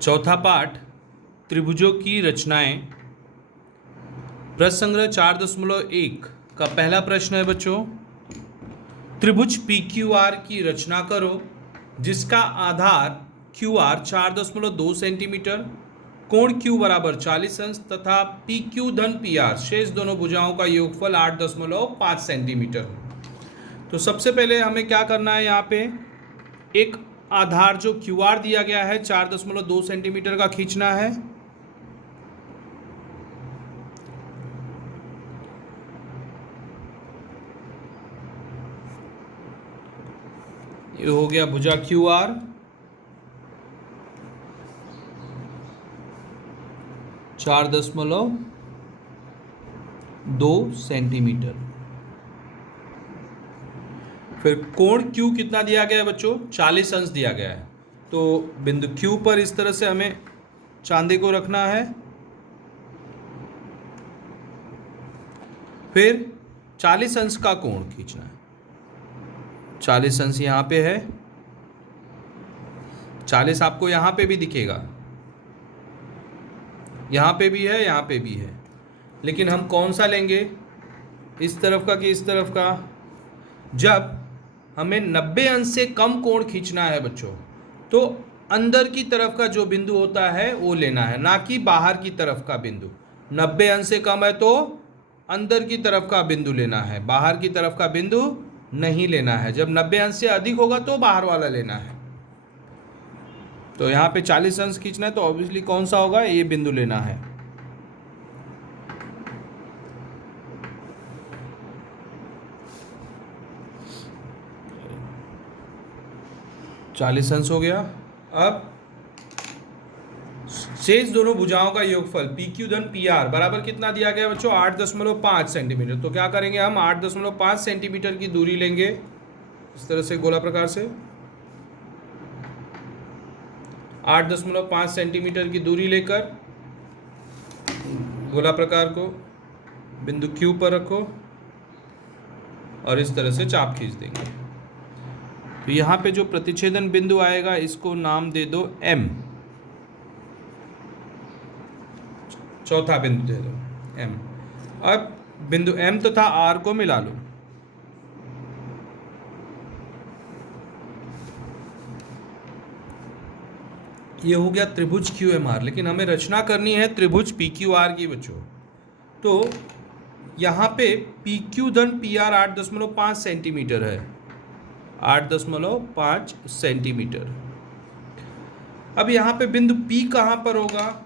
चौथा पाठ त्रिभुजों की रचनाएं। प्रश्न संग्रह 4.1 का पहला प्रश्न है बच्चों, त्रिभुज पी क्यू आर की रचना करो जिसका आधार क्यू आर 4.2 सेंटीमीटर, कोण क्यू बराबर 40 अंश तथा पी क्यू धन पी आर शेष दोनों भुजाओं का योगफल 8.5 सेंटीमीटर। तो सबसे पहले हमें क्या करना है, यहाँ पे एक आधार जो क्यू आर दिया गया है 4.2 सेंटीमीटर का खींचना है। ये हो गया भुजा क्यू आर, चार दशमलव 2 सेंटीमीटर। फिर कोण Q कितना दिया गया है बच्चों, 40 अंश दिया गया है। तो बिंदु Q पर इस तरह से हमें चांदे को रखना है। फिर 40 अंश का कोण खींचना है। 40 अंश यहाँ पे है, 40 आपको यहाँ पे भी दिखेगा, यहाँ पे भी है, यहाँ पे भी है, लेकिन हम कौन सा लेंगे, इस तरफ का कि इस तरफ का। जब हमें 90 अंश से कम कोण खींचना है बच्चों, तो अंदर की तरफ का जो बिंदु होता है वो लेना है, ना कि बाहर की तरफ का बिंदु। 90 अंश से कम है तो अंदर की तरफ का बिंदु लेना है, बाहर की तरफ का बिंदु नहीं लेना है। जब 90 अंश से अधिक होगा तो बाहर वाला लेना है। तो यहाँ पे 40 अंश खींचना है तो ऑब्वियसली कौन सा होगा, ये बिंदु लेना है। चालीस अंश हो गया। अब शेष दोनों भुजाओं का योगफल पी क्यू धन पी आर बराबर कितना दिया गया बच्चों, 8.5 सेंटीमीटर। तो क्या करेंगे हम, 8.5 सेंटीमीटर की दूरी लेंगे इस तरह से गोला प्रकार से। 8.5 सेंटीमीटर की दूरी लेकर गोला प्रकार को बिंदु क्यू पर रखो और इस तरह से चाप खींच देंगे। तो यहाँ पे जो प्रतिच्छेदन बिंदु आएगा इसको नाम दे दो M, चौथा बिंदु दे दो M। अब बिंदु M तथा R को मिला लो। ये हो गया त्रिभुज QMR, लेकिन हमें रचना करनी है त्रिभुज PQR की बच्चों। तो यहाँ पे PQ धन PR 8.5 सेंटीमीटर है, 8.5 सेंटीमीटर। अब यहाँ पे बिंदु P कहाँ पर होगा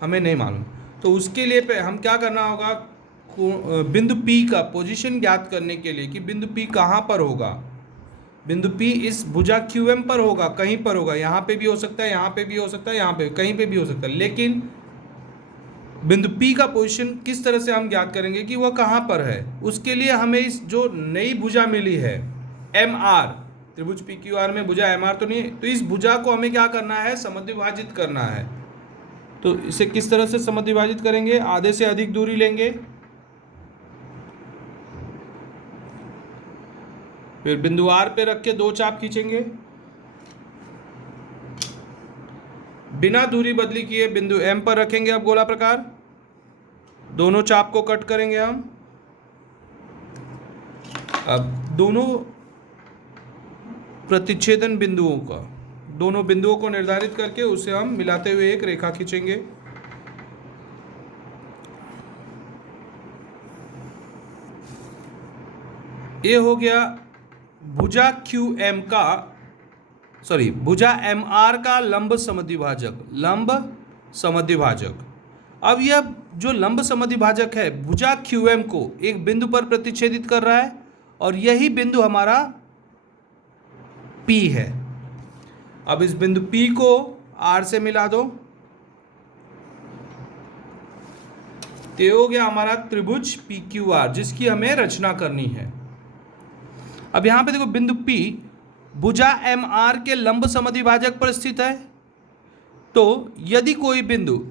हमें नहीं मालूम, तो उसके लिए पे हम क्या करना होगा, बिंदु P का पोजीशन ज्ञात करने के लिए कि बिंदु P कहाँ पर होगा। बिंदु P इस भुजा QM पर होगा, कहीं पर होगा, यहाँ पे भी हो सकता है, यहाँ पे भी हो सकता है, यहाँ पे कहीं पे भी हो सकता है, लेकिन बिंदु P का पोजीशन किस तरह से हम ज्ञात करेंगे कि वह कहाँ पर है। उसके लिए हमें इस जो नई भुजा मिली है MR, त्रिभुज PQR में भुजा MR तो नहीं, तो इस भुजा को हमें क्या करना है, समद्विभाजित करना है। तो इसे किस तरह से समद्विभाजित करेंगे, आधे से अधिक दूरी लेंगे, फिर बिंदु R पे रख के दो चाप खींचेंगे, बिना दूरी बदली किए बिंदु M पर रखेंगे। अब गोला प्रकार दोनों चाप को कट करेंगे हम। अब दोनों प्रतिच्छेदन बिंदुओं का, दोनों बिंदुओं को निर्धारित करके उसे हम मिलाते हुए एक रेखा खींचेंगे। ये हो गया भुजा QM का, सॉरी भुजा MR का लंब समद्विभाजक, लंब समद्विभाजक। अब यह जो लंब समद्विभाजक है भुजा QM को एक बिंदु पर प्रतिच्छेदित कर रहा है और यही बिंदु हमारा P है। अब इस बिंदु P को R से मिला दो, तो हो गया हमारा त्रिभुज PQR जिसकी हमें रचना करनी है। अब यहाँ पे देखो बिंदु P भुजा MR के लंब समद्विभाजक पर स्थित है। तो यदि कोई बिंदु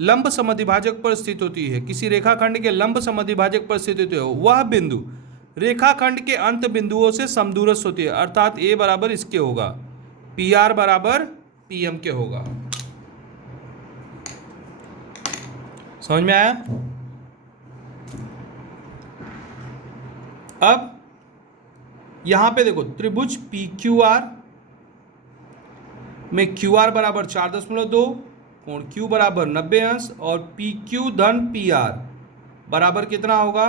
लंब समद्विभाजक पर स्थित होती है, किसी रेखाखंड के लंब समद्विभाजक पर स्थित होती है, वह बिंदु रेखाखंड के अंत बिंदुओं से समदूरस्थ होती है, अर्थात A बराबर इसके होगा, PR बराबर PM के होगा। समझ में आया? अब यहां पे देखो त्रिभुज पी क्यू आर में क्यू आर बराबर 4.2, कोण क्यू बराबर 90 अंश और पी क्यू धन पी आर बराबर कितना होगा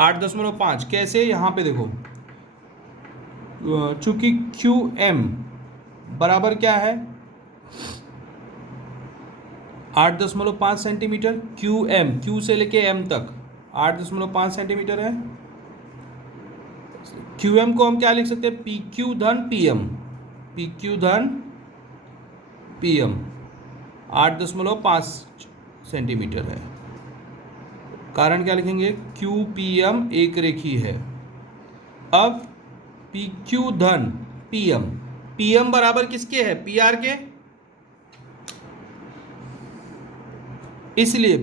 8.5। कैसे? यहां पे देखो चूंकि क्यू एम बराबर क्या है 8.5 सेंटीमीटर, क्यू एम क्यू से लेके एम तक 8.5 सेंटीमीटर है। क्यू एम को हम क्या लिख सकते हैं? पी क्यू धन पी एम, पी क्यू धन पी एम 8.5 सेंटीमीटर है। कारण क्या लिखेंगे? क्यू पी एम एक रेखी है। अब पी क्यू धन पी एम, पी एम बराबर किसके है? पी आर के। इसलिए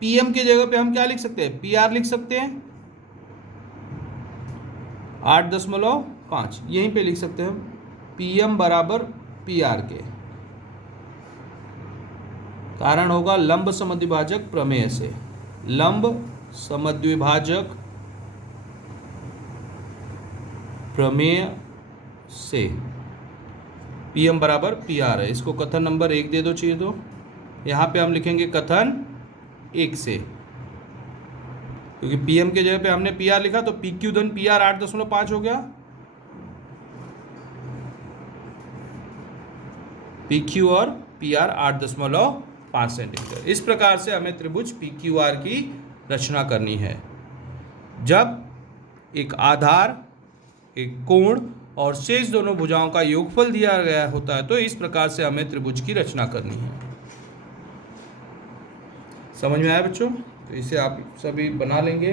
पी एम के जगह पे हम क्या लिख सकते हैं? पी आर लिख सकते हैं 8.5, यहीं पे लिख सकते हैं पी एम बराबर पी आर के। कारण होगा लंब समद्विभाजक प्रमेय से, लंब समद्विभाजक प्रमेय से पी एम बराबर पी आर है। इसको कथन नंबर 1 दे दो चाहिए तो यहाँ पे हम लिखेंगे कथन 1 से, क्योंकि पी एम के जगह पे हमने पी आर लिखा तो पी क्यू धन पी आर 8.5 हो गया, पी क्यू और पी आर 8.5 सेंटीमीटर। इस प्रकार से हमें त्रिभुज पी क्यू आर की रचना करनी है। जब एक आधार, एक कोण और शेष दोनों भुजाओं का योगफल दिया गया होता है तो इस प्रकार से हमें त्रिभुज की रचना करनी है। समझ में आया बच्चों? तो इसे आप सभी बना लेंगे।